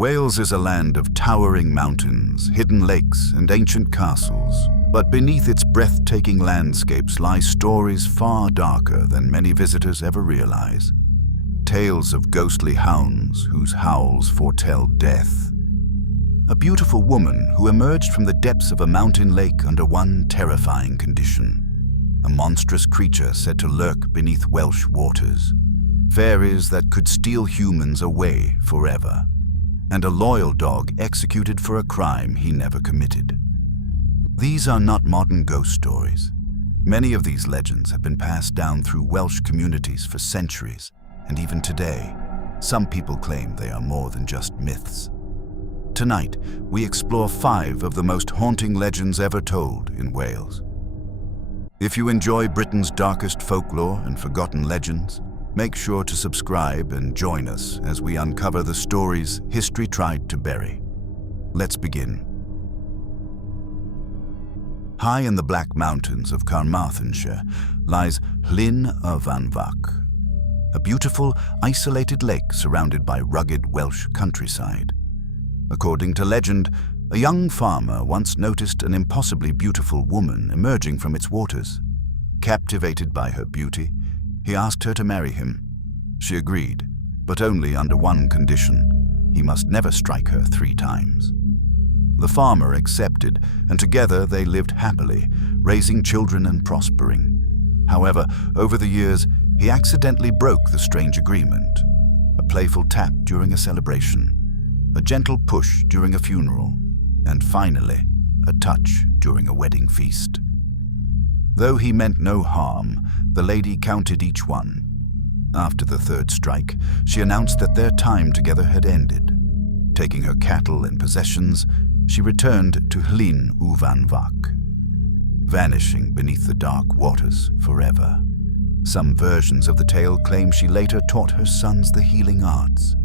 Wales is a land of towering mountains, hidden lakes, and ancient castles, but beneath its breathtaking landscapes lie stories far darker than many visitors ever realize. Tales of ghostly hounds whose howls foretell death. A beautiful woman who emerged from the depths of a mountain lake under one terrifying condition. A monstrous creature said to lurk beneath Welsh waters. Fairies that could steal humans away forever. And a loyal dog executed for a crime he never committed. These are not modern ghost stories. Many of these legends have been passed down through Welsh communities for centuries, and even today, some people claim they are more than just myths. Tonight, we explore 5 of the most haunting legends ever told in Wales. If you enjoy Britain's darkest folklore and forgotten legends, make sure to subscribe and join us as we uncover the stories history tried to bury. Let's begin. High in the Black Mountains of Carmarthenshire lies Llyn of Afanc, a beautiful, isolated lake surrounded by rugged Welsh countryside. According to legend, a young farmer once noticed an impossibly beautiful woman emerging from its waters. Captivated by her beauty, he asked her to marry him. She agreed, but only under one condition: he must never strike her 3 times. The farmer accepted, and together they lived happily, raising children and prospering. However, over the years, he accidentally broke the strange agreement. A playful tap during a celebration, a gentle push during a funeral, and finally, a touch during a wedding feast. Though he meant no harm, the lady counted each one. After the 3rd strike, she announced that their time together had ended. Taking her cattle and possessions, she returned to Llyn of Afanc, vanishing beneath the dark waters forever. Some versions of the tale claim she later taught her sons the healing arts,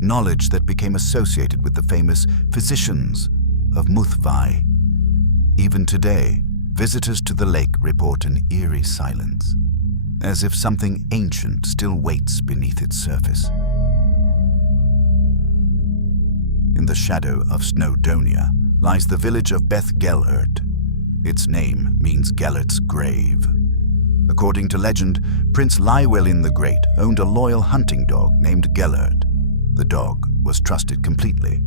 knowledge that became associated with the famous physicians of Muthvai. Even today, visitors to the lake report an eerie silence, as if something ancient still waits beneath its surface. In the shadow of Snowdonia lies the village of Gelert. Its name means Gelert's grave. According to legend, Prince Llyn the Great owned a loyal hunting dog named Gelert. The dog was trusted completely.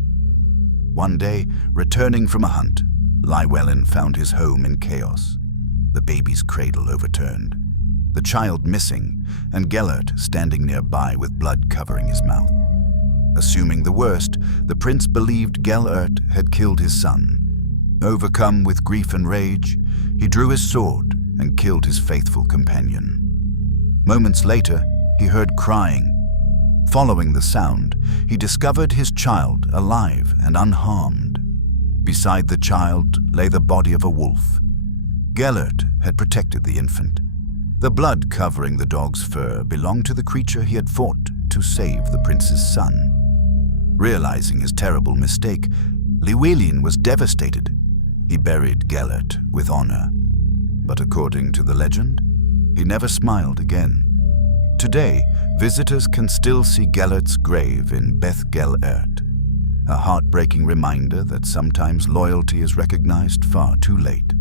One day, returning from a hunt, Llyn found his home in chaos. The baby's cradle overturned, the child missing, and Gelert standing nearby with blood covering his mouth. Assuming the worst, the prince believed Gelert had killed his son. Overcome with grief and rage, he drew his sword and killed his faithful companion. Moments later, he heard crying. Following the sound, he discovered his child alive and unharmed. Beside the child lay the body of a wolf. Gelert had protected the infant. The blood covering the dog's fur belonged to the creature he had fought to save the prince's son. Realizing his terrible mistake, Llyn was devastated. He buried Gelert with honor. But according to the legend, he never smiled again. Today, visitors can still see Gelert's grave in Gelert, a heartbreaking reminder that sometimes loyalty is recognized far too late.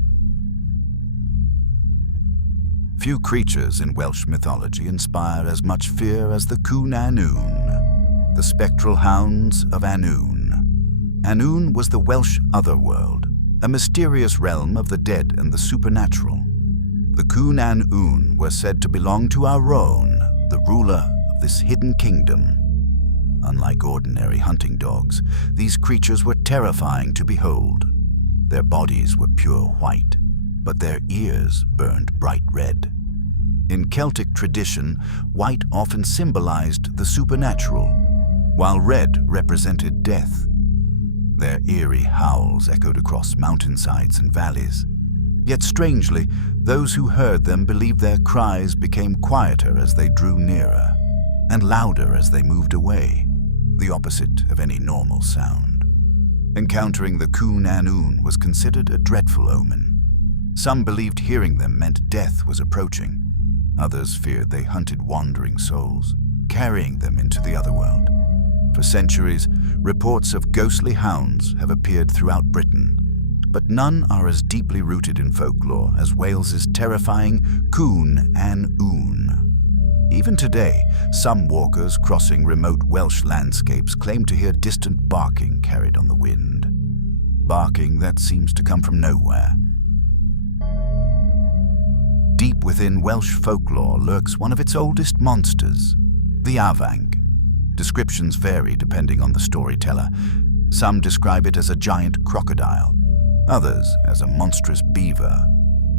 Few creatures in Welsh mythology inspire as much fear as the Annwn, the spectral hounds of Annwn. Annwn was the Welsh Otherworld, a mysterious realm of the dead and the supernatural. The Annwn were said to belong to Annwn, the ruler of this hidden kingdom. Unlike ordinary hunting dogs, these creatures were terrifying to behold. Their bodies were pure white, but their ears burned bright red. In Celtic tradition, white often symbolized the supernatural, while red represented death. Their eerie howls echoed across mountainsides and valleys. Yet strangely, those who heard them believed their cries became quieter as they drew nearer, and louder as they moved away, the opposite of any normal sound. Encountering the Annwn was considered a dreadful omen. Some believed hearing them meant death was approaching. Others feared they hunted wandering souls, carrying them into the otherworld. For centuries, reports of ghostly hounds have appeared throughout Britain, but none are as deeply rooted in folklore as Wales's terrifying Coon and Oon. Even today, some walkers crossing remote Welsh landscapes claim to hear distant barking carried on the wind. Barking that seems to come from nowhere. Deep within Welsh folklore lurks one of its oldest monsters, the Afanc. Descriptions vary depending on the storyteller. Some describe it as a giant crocodile, others as a monstrous beaver,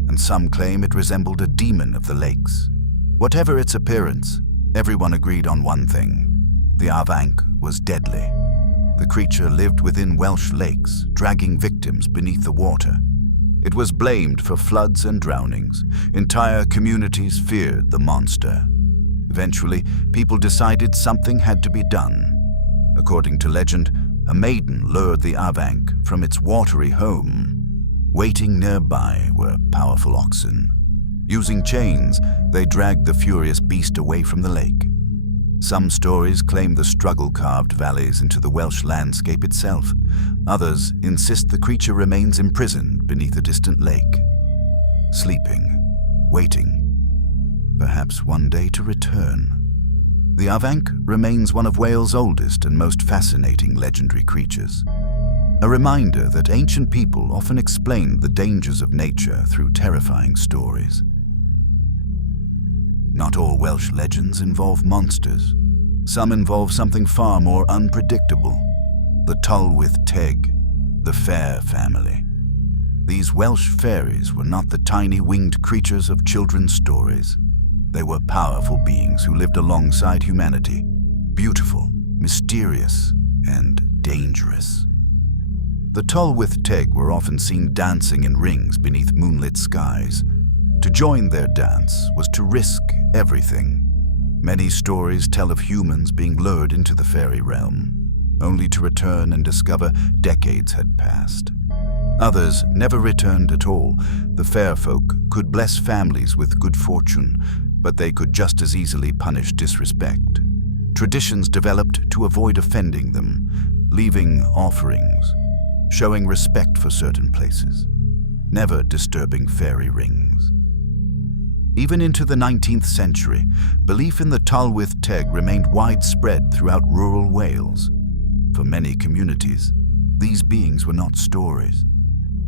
and some claim it resembled a demon of the lakes. Whatever its appearance, everyone agreed on one thing: the Afanc was deadly. The creature lived within Welsh lakes, dragging victims beneath the water. It was blamed for floods and drownings. Entire communities feared the monster. Eventually, people decided something had to be done. According to legend, a maiden lured the Afanc from its watery home. Waiting nearby were powerful oxen. Using chains, they dragged the furious beast away from the lake. Some stories claim the struggle carved valleys into the Welsh landscape itself. Others insist the creature remains imprisoned beneath a distant lake, sleeping, waiting, perhaps one day to return. The Afanc remains one of Wales' oldest and most fascinating legendary creatures. A reminder that ancient people often explained the dangers of nature through terrifying stories. Not all Welsh legends involve monsters. Some involve something far more unpredictable: the Tylwyth Teg, the fair family. These Welsh fairies were not the tiny winged creatures of children's stories. They were powerful beings who lived alongside humanity, beautiful, mysterious, and dangerous. The Tylwyth Teg were often seen dancing in rings beneath moonlit skies. To join their dance was to risk everything. Many stories tell of humans being lured into the fairy realm, only to return and discover decades had passed. Others never returned at all. The fair folk could bless families with good fortune, but they could just as easily punish disrespect. Traditions developed to avoid offending them, leaving offerings, showing respect for certain places, never disturbing fairy rings. Even into the 19th century, belief in the Tylwyth Teg remained widespread throughout rural Wales. For many communities, these beings were not stories.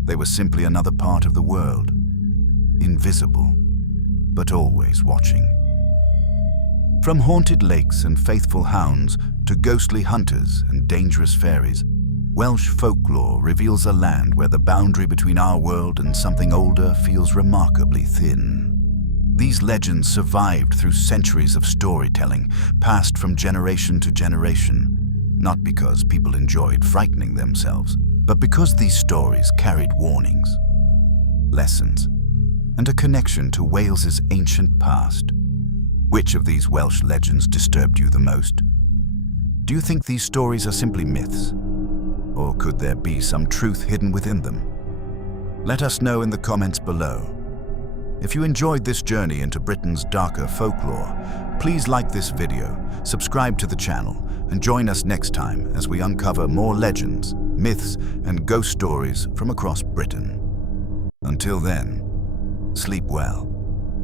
They were simply another part of the world, invisible, but always watching. From haunted lakes and faithful hounds to ghostly hunters and dangerous fairies, Welsh folklore reveals a land where the boundary between our world and something older feels remarkably thin. These legends survived through centuries of storytelling, passed from generation to generation, not because people enjoyed frightening themselves, but because these stories carried warnings, lessons, and a connection to Wales's ancient past. Which of these Welsh legends disturbed you the most? Do you think these stories are simply myths? Or could there be some truth hidden within them? Let us know in the comments below. If you enjoyed this journey into Britain's darker folklore, please like this video, subscribe to the channel, and join us next time as we uncover more legends, myths, and ghost stories from across Britain. Until then, sleep well,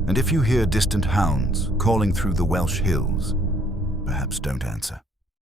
and if you hear distant hounds calling through the Welsh hills, perhaps don't answer.